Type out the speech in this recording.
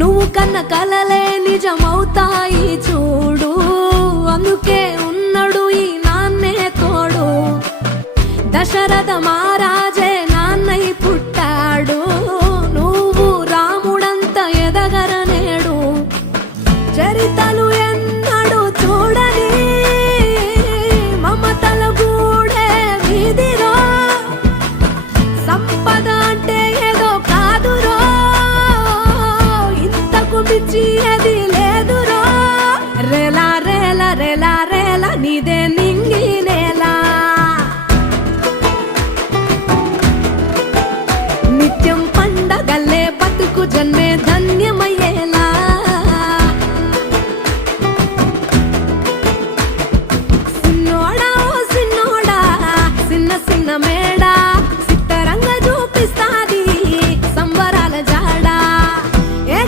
నువ్వు కన్న కలలే నిజమవుతాయి చూడు, అందుకే ఉన్నాడు ఈ నాన్నే తోడు. దశరథ మారా